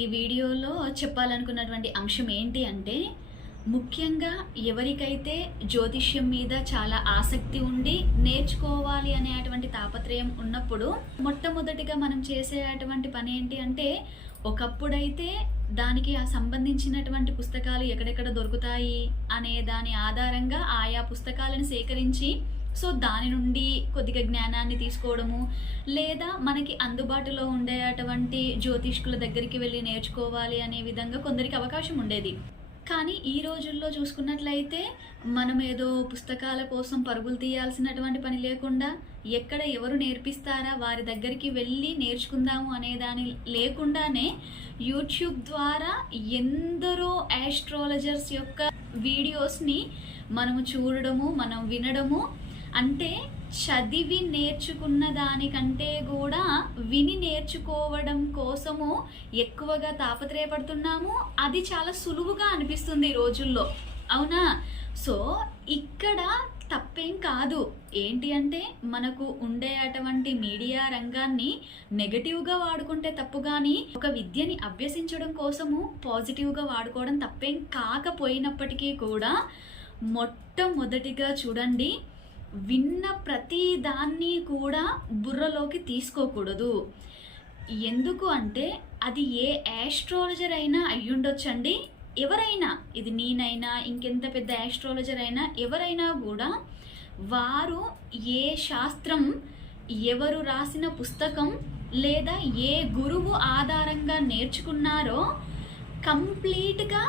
ఈ వీడియోలో చెప్పాలనుకున్నటువంటి అంశం ఏంటి అంటే, ముఖ్యంగా ఎవరికైతే జ్యోతిష్యం మీద చాలా ఆసక్తి ఉండి నేర్చుకోవాలి అనేటువంటి తాపత్రయం ఉన్నప్పుడు మొట్టమొదటిగా మనం చేసేటువంటి పని ఏంటి అంటే, ఒకప్పుడైతే దానికి సంబంధించినటువంటి పుస్తకాలు ఎక్కడెక్కడ దొరుకుతాయి అనే దాని ఆధారంగా ఆయా పుస్తకాలను సేకరించి దాని నుండి కొద్దిగా జ్ఞానాన్ని తీసుకోవడము, లేదా మనకి అందుబాటులో ఉండేటువంటి జ్యోతిష్కుల దగ్గరికి వెళ్ళి నేర్చుకోవాలి అనే విధంగా కొందరికి అవకాశం ఉండేది. కానీ ఈ రోజుల్లో చూసుకున్నట్లయితే మనం ఏదో పుస్తకాల కోసం పరుగులు తీయాల్సినటువంటి పని లేకుండా, ఎక్కడ ఎవరు నేర్పిస్తారా వారి దగ్గరికి వెళ్ళి నేర్చుకుందాము అనే దాని లేకుండానే యూట్యూబ్ ద్వారా ఎందరో ఆస్ట్రాలజర్స్ యొక్క వీడియోస్ని మనము చూడడము, మనం వినడము, అంటే చదివి నేర్చుకున్న దానికంటే కూడా విని నేర్చుకోవడం కోసము ఎక్కువగా తాపత్రయపడుతున్నాము. అది చాలా సులువుగా అనిపిస్తుంది ఈ రోజుల్లో, అవునా? ఇక్కడ తప్పేం కాదు. ఏంటి అంటే, మనకు ఉండేటువంటి మీడియా రంగాన్ని నెగటివ్గా వాడుకుంటే తప్పు, కానీ ఒక విద్యని అభ్యసించడం కోసము పాజిటివ్గా వాడుకోవడం తప్పేం కాకపోయినప్పటికీ కూడా మొట్టమొదటిగా చూడండి, విన్న ప్రతి దాన్ని కూడా బుర్రలోకి తీసుకోకూడదు. ఎందుకు అంటే, అది ఏ ఆస్ట్రాలజర్ అయినా అయ్యుండొచ్చండి. ఎవరైనా, ఇది నేనైనా ఇంకెంత పెద్ద ఆస్ట్రాలజర్ అయినా ఎవరైనా కూడా, వారు ఏ శాస్త్రం, ఎవరు రాసిన పుస్తకం లేదా ఏ గురువు ఆధారంగా నేర్చుకున్నారో కంప్లీట్గా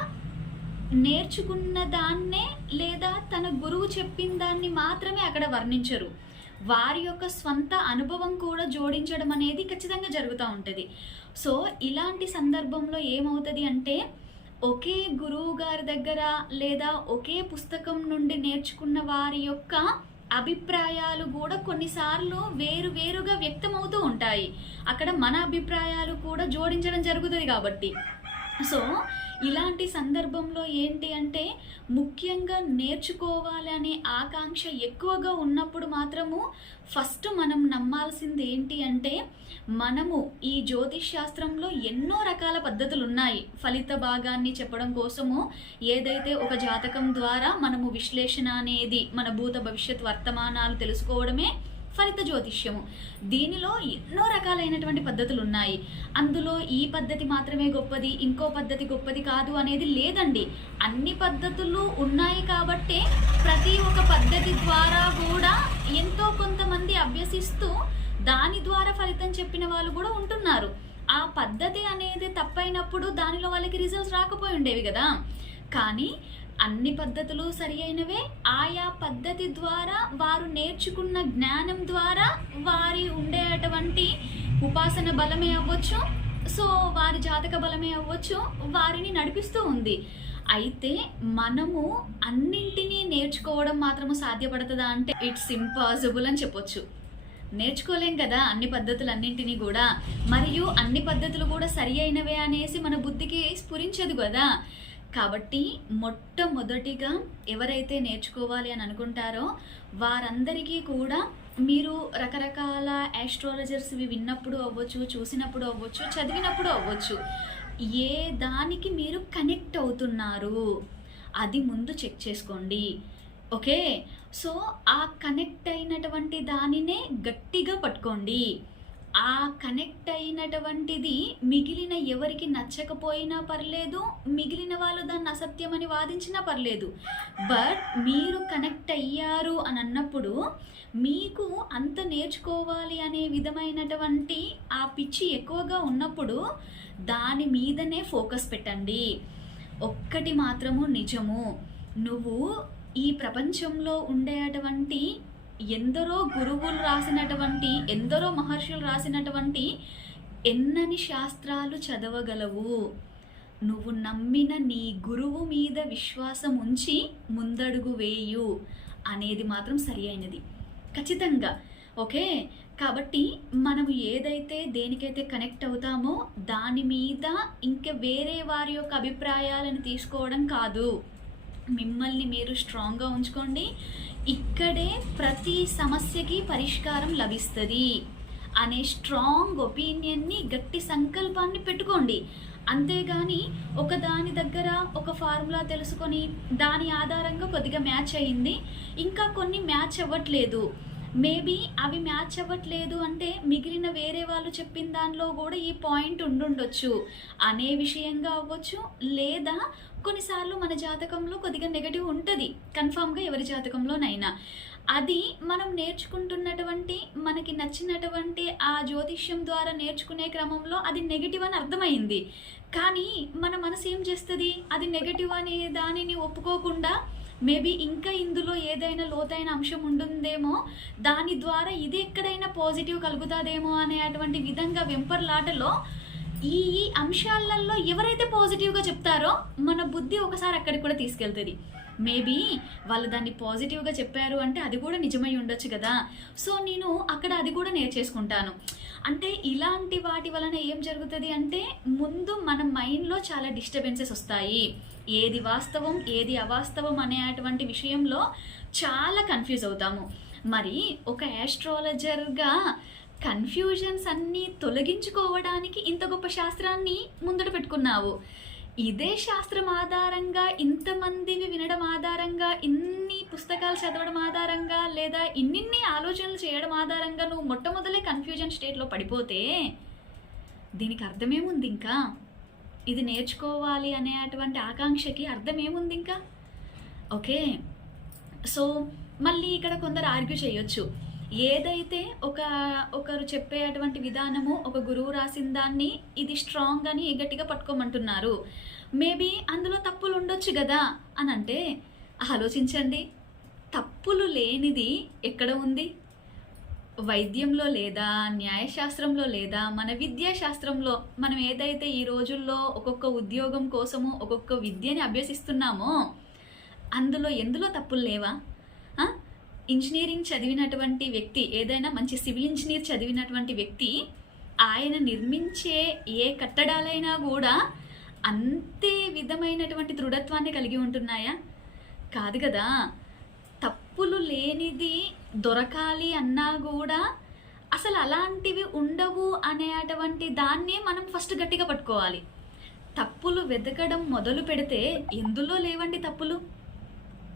నేర్చుకున్న దాన్నే లేదా తన గురువు చెప్పిన దాన్ని మాత్రమే అక్కడ వర్ణించరు. వారి యొక్క స్వంత అనుభవం కూడా జోడించడం అనేది ఖచ్చితంగా జరుగుతూ ఉంటుంది. ఇలాంటి సందర్భంలో ఏమవుతుంది అంటే, ఒకే గురువు గారి దగ్గర లేదా ఒకే పుస్తకం నుండి నేర్చుకున్న వారి యొక్క అభిప్రాయాలు కూడా కొన్నిసార్లు వేరుగా వ్యక్తమవుతూ ఉంటాయి. అక్కడ మన అభిప్రాయాలు కూడా జోడించడం జరుగుతుంది కాబట్టి. ఇలాంటి సందర్భంలో ఏంటి అంటే, ముఖ్యంగా నేర్చుకోవాలి అనే ఆకాంక్ష ఎక్కువగా ఉన్నప్పుడు మాత్రము ఫస్ట్ మనం నమ్మాల్సింది ఏంటి అంటే, మనము ఈ జ్యోతిష్ శాస్త్రంలో ఎన్నో రకాల పద్ధతులు ఉన్నాయి. ఫలిత భాగాన్ని చెప్పడం కోసము ఏదైతే ఒక జాతకం ద్వారా మనము విశ్లేషణ అనేది, మన భూత భవిష్యత్ వర్తమానాలు తెలుసుకోవడమే ఫలిత జ్యోతిష్యము. దీనిలో ఎన్నో రకాలైనటువంటి పద్ధతులు ఉన్నాయి. అందులో ఈ పద్ధతి మాత్రమే గొప్పది, ఇంకో పద్ధతి గొప్పది కాదు అనేది లేదండి. అన్ని పద్ధతులు ఉన్నాయి కాబట్టే ప్రతి ఒక్క పద్ధతి ద్వారా కూడా ఎంతో కొంతమంది అభ్యసిస్తూ దాని ద్వారా ఫలితం చెప్పిన వాళ్ళు కూడా ఉంటున్నారు. ఆ పద్ధతి అనేది తప్పైనప్పుడు దానిలో వాళ్ళకి రిజల్ట్స్ రాకపోయి ఉండేవి కదా. కానీ అన్ని పద్ధతులు సరి అయినవే. ఆయా పద్ధతి ద్వారా వారు నేర్చుకున్న జ్ఞానం ద్వారా వారి ఉండేటువంటి ఉపాసన బలమే అవ్వచ్చు, వారి జాతక బలమే అవ్వచ్చు, వారిని నడిపిస్తూ ఉంది. అయితే మనము అన్నింటినీ నేర్చుకోవడం మాత్రము సాధ్యపడుతుందా అంటే, ఇట్స్ ఇంపాసిబుల్ అని చెప్పొచ్చు. నేర్చుకోలేం కదా అన్ని పద్ధతులన్నింటినీ కూడా. మరియు అన్ని పద్ధతులు కూడా సరి అయినవే అనేసి మన బుద్ధికి స్ఫురించదు కదా. కాబట్టి మొట్టమొదటిగా ఎవరైతే నేర్చుకోవాలి అని అనుకుంటారో వారందరికీ కూడా మీరు రకరకాల ఆస్ట్రాలజర్స్వి విన్నప్పుడు అవ్వచ్చు, చూసినప్పుడు అవ్వచ్చు, చదివినప్పుడు అవ్వచ్చు, ఏ దానికి మీరు కనెక్ట్ అవుతున్నారు అది ముందు చెక్ చేసుకోండి. ఓకే, ఆ కనెక్ట్ అయినటువంటి దానినే గట్టిగా పట్టుకోండి. ఆ కనెక్ట్ అయినటువంటిది మిగిలిన ఎవరికి నచ్చకపోయినా పర్లేదు, మిగిలిన వాళ్ళు దాన్ని అసత్యమని వాదించినా పర్లేదు. బట్ మీరు కనెక్ట్ అయ్యారు అని అన్నప్పుడు, మీకు అంత నేర్చుకోవాలి అనే విధమైనటువంటి ఆ పిచ్చి ఎక్కువగా ఉన్నప్పుడు దాని మీదనే ఫోకస్ పెట్టండి. ఒక్కటి మాత్రము నిజము, నువ్వు ఈ ప్రపంచంలో ఉండేటువంటి ఎందరో గురువులు రాసినటువంటి, ఎందరో మహర్షులు రాసినటువంటి ఎన్నని శాస్త్రాలు చదవగలవు. నువ్వు నమ్మిన నీ గురువు మీద విశ్వాసం ఉంచి ముందడుగు వేయు అనేది మాత్రం సరి అయినది ఖచ్చితంగా. ఓకే, కాబట్టి మనము ఏదైతే దేనికైతే కనెక్ట్ అవుతామో దాని మీద ఇంకా వేరే వారి యొక్క అభిప్రాయాలను తీసుకోవడం కాదు. మిమ్మల్ని మీరు స్ట్రాంగ్గా ఉంచుకోండి. ఇక్కడే ప్రతి సమస్యకి పరిష్కారం లభిస్తుంది అనే స్ట్రాంగ్ ఒపీనియన్ని, గట్టి సంకల్పాన్ని పెట్టుకోండి. అంతేగాని ఒక దాని దగ్గర ఒక ఫార్ములా తెలుసుకొని దాని ఆధారంగా కొద్దిగా మ్యాచ్ అయ్యింది, ఇంకా కొన్ని మ్యాచ్ అవ్వట్లేదు, మేబీ అవి మ్యాచ్ అవ్వట్లేదు అంటే మిగిలిన వేరే వాళ్ళు చెప్పిన దానిలో కూడా ఈ పాయింట్ ఉండుండొచ్చు అనే విషయంగా అవ్వచ్చు. లేదా కొన్నిసార్లు మన జాతకంలో కొద్దిగా నెగటివ్ ఉంటుంది కన్ఫామ్గా, ఎవరి జాతకంలోనైనా. అది మనం నేర్చుకుంటున్నటువంటి మనకి నచ్చినటువంటి ఆ జ్యోతిష్యం ద్వారా నేర్చుకునే క్రమంలో అది నెగిటివ్ అని అర్థమైంది, కానీ మన మనసు ఏం చేస్తుంది, అది నెగటివ్ అనే దానిని ఒప్పుకోకుండా మేబీ ఇంకా ఇందులో ఏదైనా లోతైన అంశం ఉంటుందేమో, దాని ద్వారా ఇది ఎక్కడైనా పాజిటివ్ కలుగుతుందేమో అనేటువంటి విధంగా వెంపర్లాటలో ఈ అంశాలలో ఎవరైతే పాజిటివ్గా చెప్తారో మన బుద్ధి ఒకసారి అక్కడికి కూడా తీసుకెళ్తుంది. మేబీ వాళ్ళు దాన్ని పాజిటివ్గా చెప్పారు అంటే అది కూడా నిజమై ఉండొచ్చు కదా, సో నేను అక్కడ అది కూడా నేర్చేసుకుంటాను. అంటే ఇలాంటి వాటి వలన ఏం జరుగుతుంది అంటే ముందు మన మైండ్లో చాలా డిస్టర్బెన్సెస్ వస్తాయి. ఏది వాస్తవం ఏది అవాస్తవం అనేటువంటి విషయంలో చాలా కన్ఫ్యూజ్ అవుతాము. మరి ఒక యాస్ట్రాలజర్గా కన్ఫ్యూజన్స్ అన్నీ తొలగించుకోవడానికి ఇంత గొప్ప శాస్త్రాన్ని ముందట పెట్టుకున్నావు. ఇదే శాస్త్రం ఆధారంగా ఇంతమందివి వినడం ఆధారంగా, ఇన్ని పుస్తకాలు చదవడం ఆధారంగా, లేదా ఇన్నిన్ని ఆలోచనలు చేయడం ఆధారంగా నువ్వు మొట్టమొదలే కన్ఫ్యూజన్ స్టేట్లో పడిపోతే దీనికి అర్థమేముంది? ఇంకా ఇది నేర్చుకోవాలి అనేటువంటి ఆకాంక్షకి అర్థం ఏముంది ఇంకా? ఓకే, సో మళ్ళీ ఇక్కడ కొందరు ఆర్గ్యూ చేయొచ్చు, ఏదైతే ఒకరు చెప్పేటువంటి విధానము ఒక గురువు రాసిన దాన్ని ఇది స్ట్రాంగ్ అని గట్టిగా పట్టుకోమంటున్నారు, మేబీ అందులో తప్పులు ఉండొచ్చు కదా అని అంటే ఆలోచించండి. తప్పులు లేనిది ఎక్కడ ఉంది? వైద్యంలో లేదా, న్యాయశాస్త్రంలో లేదా, మన విద్యాశాస్త్రంలో మనం ఏదైతే ఈ రోజుల్లో ఒక్కొక్క ఉద్యోగం కోసము ఒక్కొక్క విద్యని అభ్యసిస్తున్నామో అందులో ఎందులో తప్పులు లేవా? ఇంజనీరింగ్ చదివినటువంటి వ్యక్తి, ఏదైనా మంచి సివిల్ ఇంజనీర్ చదివినటువంటి వ్యక్తి, ఆయన నిర్మించే ఏ కట్టడాలైనా కూడా అంతే విధమైనటువంటి దృఢత్వాన్ని కలిగి ఉంటున్నాయా? కాదు కదా. తప్పులు లేనిది దొరకాలి అన్నా కూడా అసలు అలాంటివి ఉండవు అనేటువంటి దాన్నే మనం ఫస్ట్ గట్టిగా పట్టుకోవాలి. తప్పులు వెతకడం మొదలు పెడితే ఎందులో లేవండి తప్పులు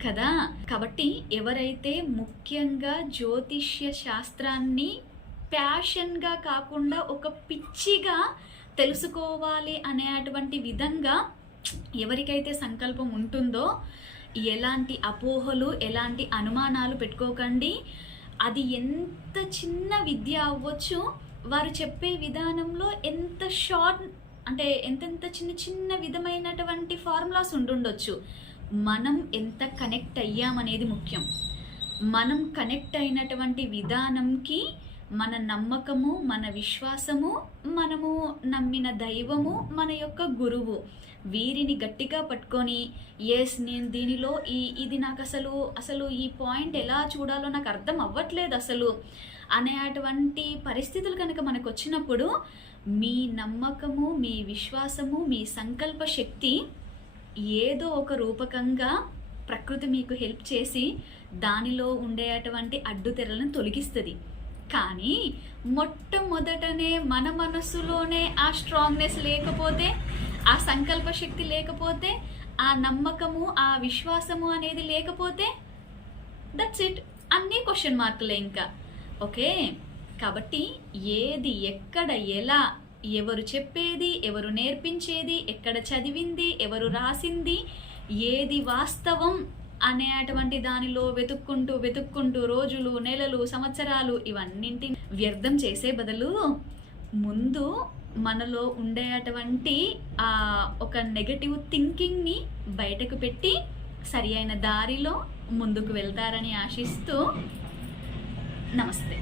కదా. కాబట్టి ఎవరైతే ముఖ్యంగా జ్యోతిష్య శాస్త్రాన్ని ప్యాషన్గా కాకుండా ఒక పిచ్చిగా తెలుసుకోవాలి అనేటువంటి విధంగా ఎవరికైతే సంకల్పం ఉంటుందో ఎలాంటి అపోహలు ఎలాంటి అనుమానాలు పెట్టుకోకండి. అది ఎంత చిన్న విద్య అవ్వచ్చు, వారు చెప్పే విధానంలో ఎంత షార్ట్ అంటే ఎంతెంత చిన్న చిన్న విధమైనటువంటి ఫార్ములాస్ ఉంటుండొచ్చు. మనం ఎంత కనెక్ట్ అయ్యామనేది ముఖ్యం. మనం కనెక్ట్ అయినటువంటి విధానంకి మన నమ్మకము, మన విశ్వాసము, మనము నమ్మిన దైవము, మన యొక్క గురువు, వీరిని గట్టిగా పట్టుకొని ఎస్ నేను దీనిలో ఇది నాకు అసలు ఈ పాయింట్ ఎలా చూడాలో నాకు అర్థం అవ్వట్లేదు అసలు అనేటువంటి పరిస్థితులు కనుక మనకు వచ్చినప్పుడు మీ నమ్మకము, మీ విశ్వాసము, మీ సంకల్ప శక్తి ఏదో ఒక రూపకంగా ప్రకృతి మీకు హెల్ప్ చేసి దానిలో ఉండేటువంటి అడ్డుతెరలను తొలగిస్తుంది. కానీ మొట్టమొదటనే మన మనస్సులోనే ఆ స్ట్రాంగ్నెస్ లేకపోతే, ఆ సంకల్ప శక్తి లేకపోతే, ఆ నమ్మకము, ఆ విశ్వాసము అనేది లేకపోతే దట్స్ ఇట్, అన్నీ క్వశ్చన్ మార్కులే ఇంకా. ఓకే, కాబట్టి ఏది ఎక్కడ ఎలా, ఎవరు చెప్పేది, ఎవరు నేర్పించేది, ఎక్కడ చదివింది, ఎవరు రాసింది, ఏది వాస్తవం అనేటువంటి దానిలో వెతుక్కుంటూ రోజులు, నెలలు, సంవత్సరాలు ఇవన్నింటిని వ్యర్థం చేసే బదులు ముందు మనలో ఉండేటువంటి ఒక నెగటివ్ థింకింగ్ని బయటకు పెట్టి సరి అయిన దారిలో ముందుకు వెళ్తారని ఆశిస్తూ నమస్తే.